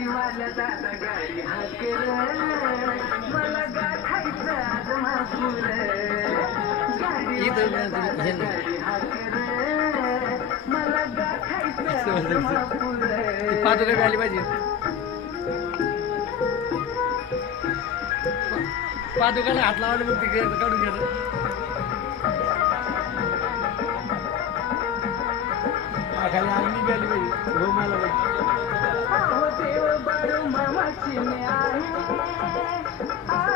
दिवाला दादा गाडी हात केलं मला हात लावले मग तिकडे काढून घेत आखायला आम्ही गेली पाहिजे हो मला मी हो लेकर